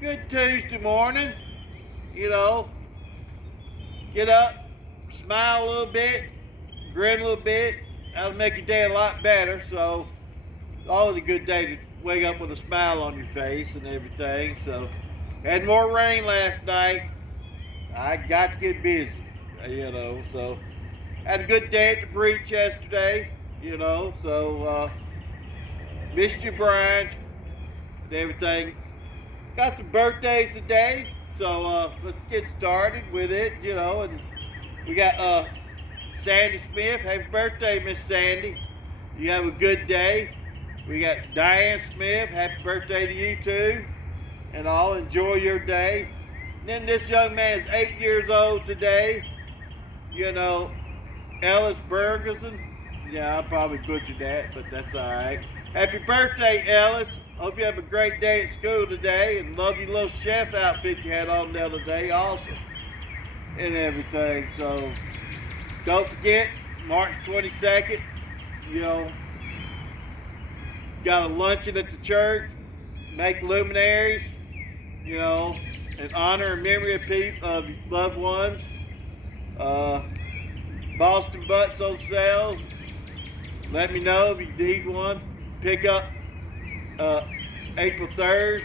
Good Tuesday morning. You know, get up, smile a little bit, grin a little bit. That'll make your day a lot better. So, it's always a good day to wake up with a smile on your face and everything. So, had more rain last night. I got to get busy, So, had a good day at the breach yesterday, missed you, Brian, and everything. Got some birthdays today, so let's get started with it, and we got Sandy Smith. Happy birthday, Miss Sandy. You have a good day. We got Diane Smith. Happy birthday to you too. And I'll enjoy your day. And then this young man is 8 years old today. Ellis Bergerson. Yeah, I probably butchered that, but that's all right. Happy birthday, Ellis. Hope you have a great day at school today, and love your little chef outfit you had on the other day also, and everything. So don't forget, March 22nd, got a luncheon at the church, make luminaries, in honor and memory of loved ones. Boston Butts on sale. Let me know if you need one. Pick up April 3rd.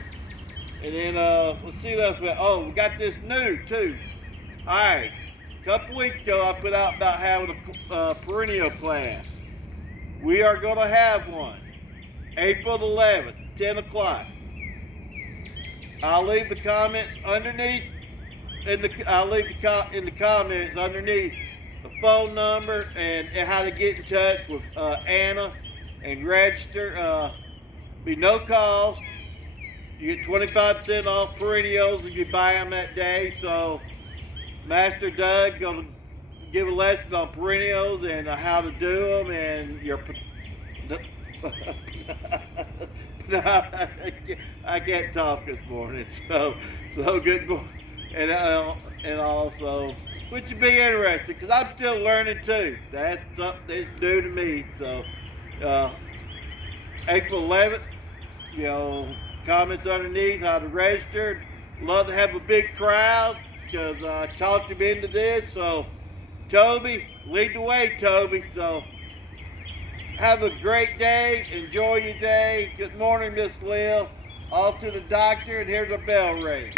And then let's see what else we got. Oh, we got this new too. Alright. A couple weeks ago I put out about having a perennial class. We are gonna have one. April 11th, 10 o'clock. I'll leave the comments underneath. I'll leave in the comments underneath the phone number and how to get in touch with Anna and register. Be no cost. You get 25% off perennials if you buy them that day. So Master Doug gonna give a lesson on perennials and how to do them and your. I can't talk this morning. So good morning. And also, which would be interesting because I'm still learning too. That's something that's new to me. So April 11th, comments underneath how to register. Love to have a big crowd because I talked him into this. So Toby, lead the way, Toby. So have a great day. Enjoy your day. Good morning, Miss Lil. Off to the doctor, and here's a bell ring.